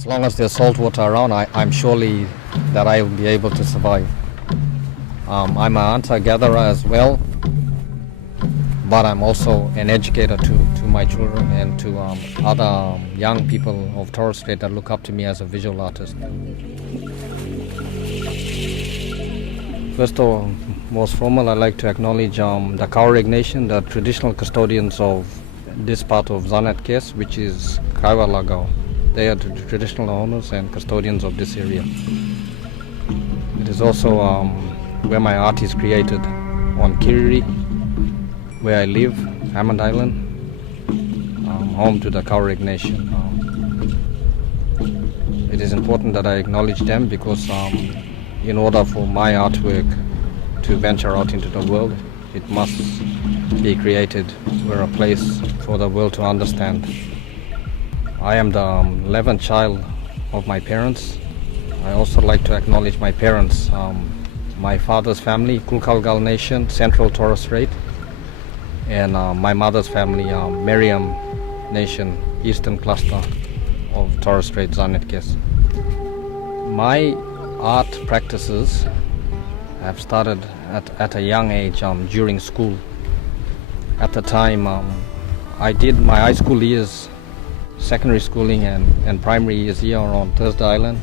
As long as there's salt water around, I'm surely that I will be able to survive. I'm a hunter-gatherer as well, but I'm also an educator to my children and to other young people of Torres Strait that look up to me as a visual artist. First of all, most formal, I'd like to acknowledge the Kaureg Nation, the traditional custodians of this part of Zanet Kes, which is Kaiwalagao. They are the traditional owners and custodians of this area. It is also where my art is created, on Kiriri, where I live, Hammond Island, home to the Kaureg Nation. It is important that I acknowledge them because in order for my artwork to venture out into the world, it must be created where a place for the world to understand. I am the 11th child of my parents. I also like to acknowledge my parents, my father's family, Kulkalgal Nation, Central Torres Strait, and my mother's family, Meriam Nation, Eastern Cluster of Torres Strait, Zanet Kes. My art practices have started at a young age during school. At the time, I did my high school years, secondary schooling and primary years here on Thursday Island.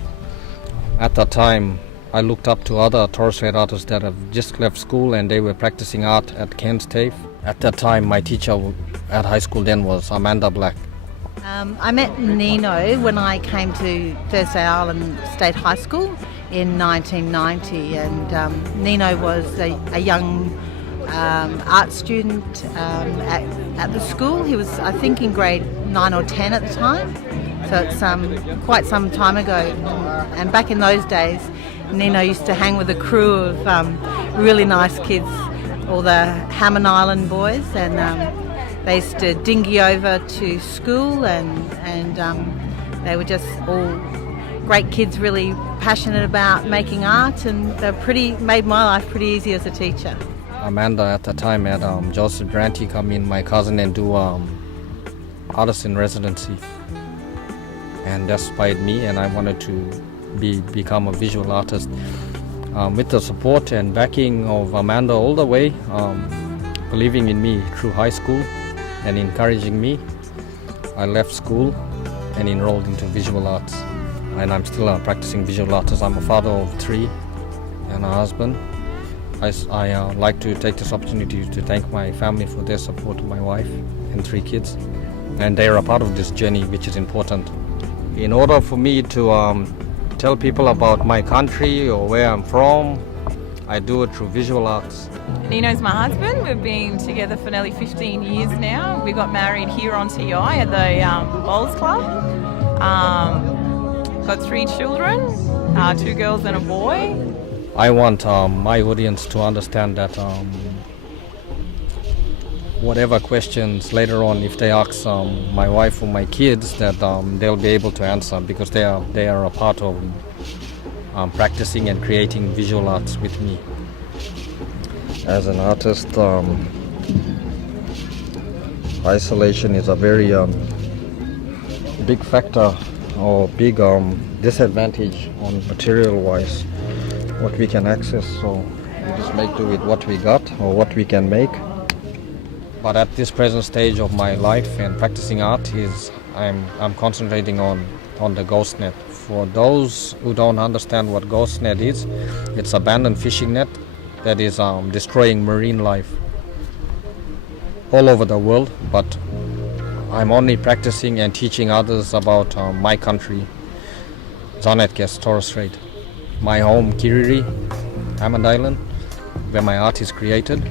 At that time, I looked up to other Torres Strait artists that have just left school and they were practicing art at Cairns TAFE. At that time, my teacher at high school then was Amanda Black. I met Nino when I came to Thursday Island State High School in 1990, and Nino was a young art student at the school. He was, I think, in grade 9 or 10 at the time, so it's quite some time ago. And back in those days, Nino used to hang with a crew of really nice kids, all the Hammond Island boys, and they used to dinghy over to school, and they were just all great kids, really passionate about making art, and they made my life pretty easy as a teacher. Amanda at the time had Joseph Dranty come in, my cousin, and do artist in residency, and that inspired me, and I wanted to become a visual artist. With the support and backing of Amanda all the way, believing in me through high school and encouraging me, I left school and enrolled into visual arts, and I'm still a practicing visual artist. I'm a father of 3 and a husband. I like to take this opportunity to thank my family for their support, my wife and 3 kids, and they are a part of this journey, which is important. In order for me to tell people about my country or where I'm from, I do it through visual arts. Nino's my husband. We've been together for nearly 15 years now. We got married here on TI at the Bowls Club. Got 3 children, 2 girls and a boy. I want my audience to understand that whatever questions later on, if they ask my wife or my kids, that they'll be able to answer, because they are a part of practicing and creating visual arts with me. As an artist, isolation is a very big factor or big disadvantage on material-wise, what we can access. So we just make do with what we got or what we can make. But at this present stage of my life and practicing art, I'm concentrating on the ghost net. For those who don't understand what ghost net is, it's abandoned fishing net that is destroying marine life all over the world. But I'm only practicing and teaching others about my country, Zanet Kes, Torres Strait, my home, Kiriri, Hammond Island, where my art is created,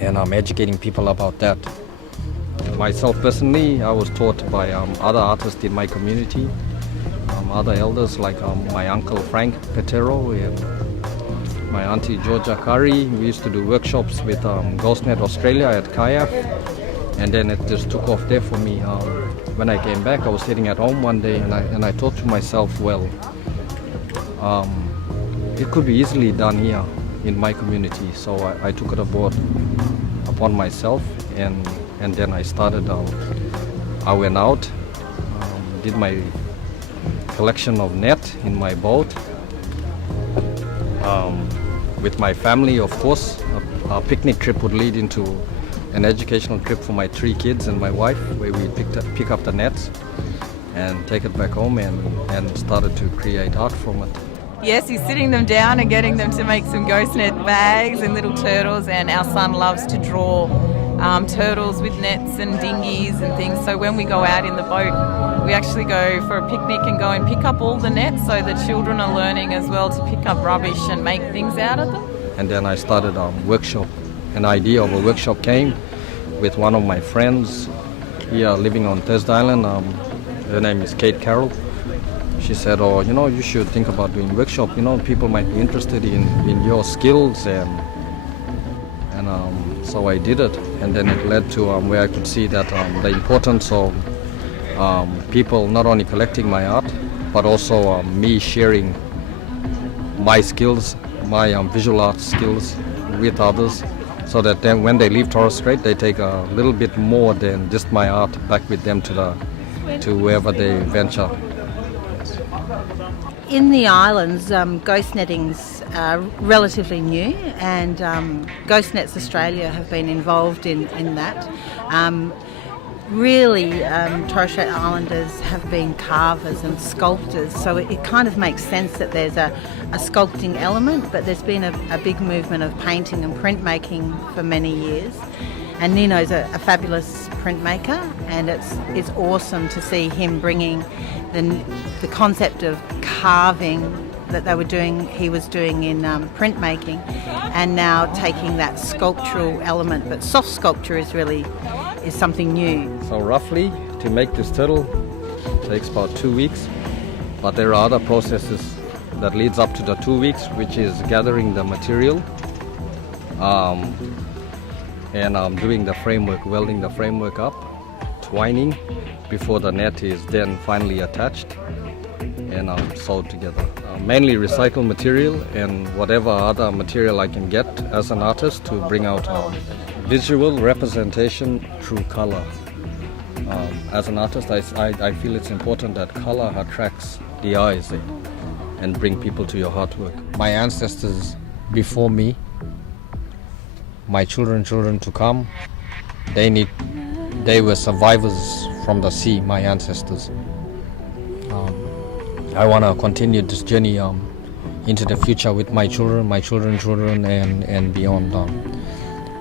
and I'm educating people about that. Myself personally, I was taught by other artists in my community, other elders like my uncle Frank Petero and my auntie Georgia Curry. We used to do workshops with GhostNet Australia at Kaya, and then it just took off there for me. When I came back, I was sitting at home one day and I thought to myself, well, it could be easily done here in my community. So I took it upon myself, and then I started. I went out, did my collection of net in my boat. With my family, of course, a picnic trip would lead into an educational trip for my 3 kids and my wife, where we pick up the nets and take it back home and started to create art from it. Yes, he's sitting them down and getting them to make some ghost net bags and little turtles, and our son loves to draw turtles with nets and dinghies and things. So when we go out in the boat, we actually go for a picnic and go and pick up all the nets, so the children are learning as well to pick up rubbish and make things out of them. And then I started a workshop. An idea of a workshop came with one of my friends here living on Thursday Island. Her name is Kate Carroll. She said, oh, you should think about doing workshop. People might be interested in your skills, and so I did it. And then it led to where I could see that the importance of people not only collecting my art, but also me sharing my skills, my visual art skills with others, so that then when they leave Torres Strait, they take a little bit more than just my art back with them to wherever they venture. In the islands, ghost netting's relatively new, and Ghost Nets Australia have been involved in that. Really, Torres Strait Islanders have been carvers and sculptors, so it kind of makes sense that there's a sculpting element, but there's been a big movement of painting and printmaking for many years. And Nino's a fabulous printmaker, and it's awesome to see him bringing the concept of carving that he was doing in printmaking, and now taking that sculptural element. But soft sculpture is something new. So roughly, to make this turtle takes about 2 weeks, but there are other processes that leads up to the 2 weeks, which is gathering the material, and doing the framework, welding the framework up, twining before the net is then finally attached and sewed together. Mainly recycled material and whatever other material I can get as an artist to bring out visual representation through color. As an artist, I feel it's important that color attracts the eyes and bring people to your artwork. My ancestors before me, my children to come, they were survivors from the sea, my ancestors. I want to continue this journey into the future with my children and beyond.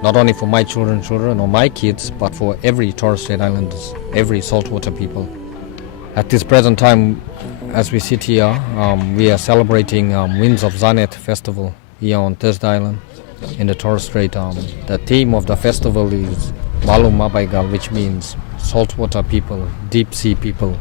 Not only for my children or my kids, but for every Torres Strait Islanders, every saltwater people. At this present time, as we sit here, we are celebrating Winds of Zanet Festival here on Thursday Island in the Torres Strait. The theme of the festival is Malu Mabaigal, which means saltwater people, deep sea people.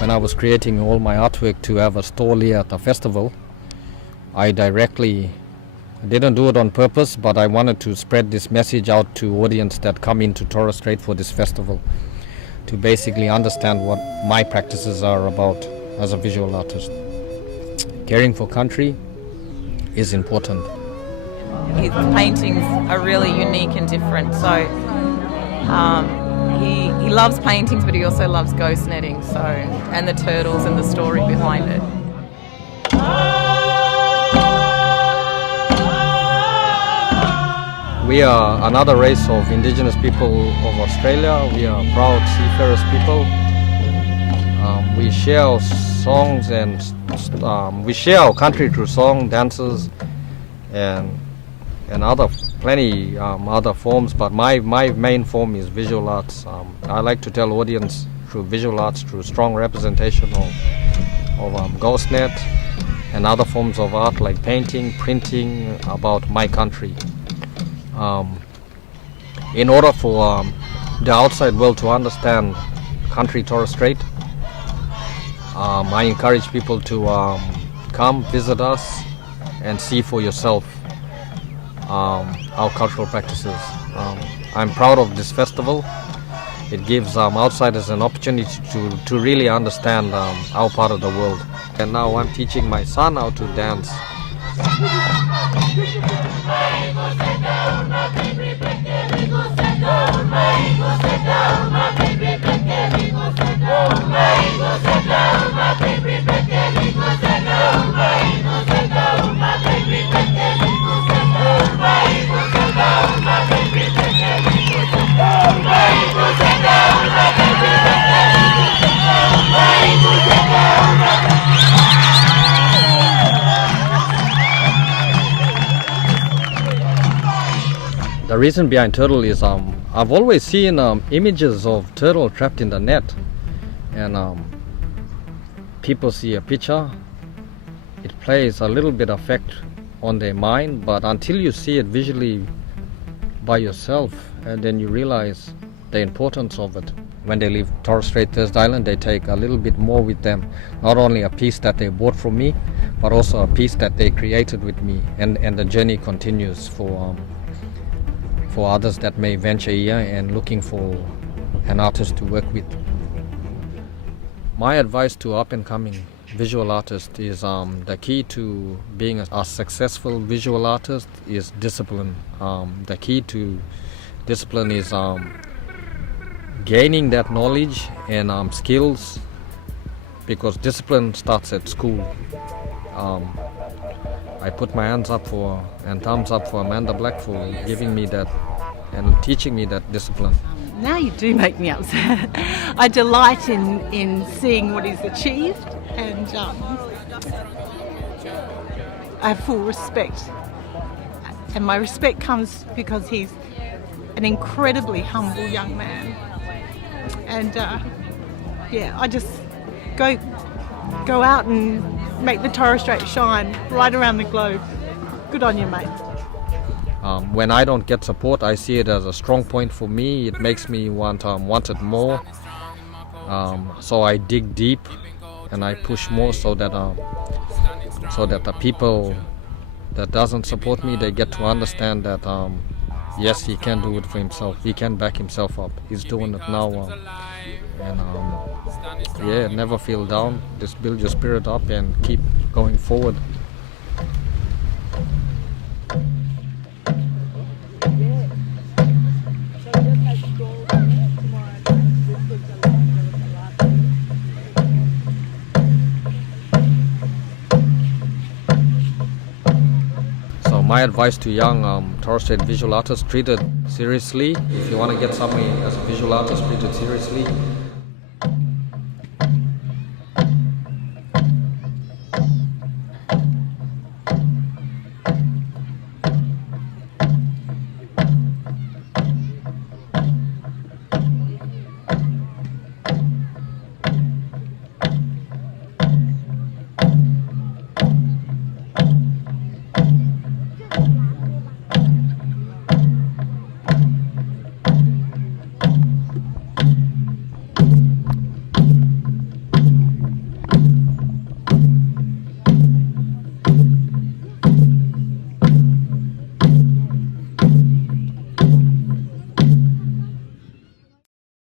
When I was creating all my artwork to have a stall here at the festival, I didn't do it on purpose, but I wanted to spread this message out to audience that come into Torres Strait for this festival, to basically understand what my practices are about as a visual artist. Caring for country is important. His paintings are really unique and different, so he loves paintings, but he also loves ghost netting, and the turtles and the story behind it. We are another race of indigenous people of Australia. We are proud seafarers people. We share our songs and we share our country through song, dances, and plenty other forms. But my main form is visual arts. I like to tell audience through visual arts, through strong representation of ghost net and other forms of art like painting, printing, about my country. In order for the outside world to understand country Torres Strait, I encourage people to come visit us and see for yourself our cultural practices. I'm proud of this festival. It gives outsiders an opportunity to really understand our part of the world. And now I'm teaching my son how to dance The reason behind turtle is I've always seen images of turtle trapped in the net, and people see a picture, it plays a little bit effect on their mind, but until you see it visually by yourself, and then you realize the importance of it. When they leave Torres Strait Thursday Island, they take a little bit more with them, not only a piece that they bought from me, but also a piece that they created with me, and the journey continues for others that may venture here and looking for an artist to work with. My advice to up-and-coming visual artists is the key to being a successful visual artist is discipline. The key to discipline is gaining that knowledge and skills, because discipline starts at school. I put my hands up for and thumbs up for Amanda Black for giving me that and teaching me that discipline. Now you do make me upset. I delight in seeing what he's achieved, and I have full respect. And my respect comes because he's an incredibly humble young man. And I just go out and make the Torres Strait shine right around the globe. Good on you, mate. When I don't get support, I see it as a strong point for me. It makes me want it more. So I dig deep and I push more, so that the people that doesn't support me, they get to understand that yes, he can do it for himself. He can back himself up. He's doing it now. Never feel down. Just build your spirit up and keep going forward. So my advice to young Torres Strait visual artists, treat it seriously. If you want to get somewhere as a visual artist, treat it seriously.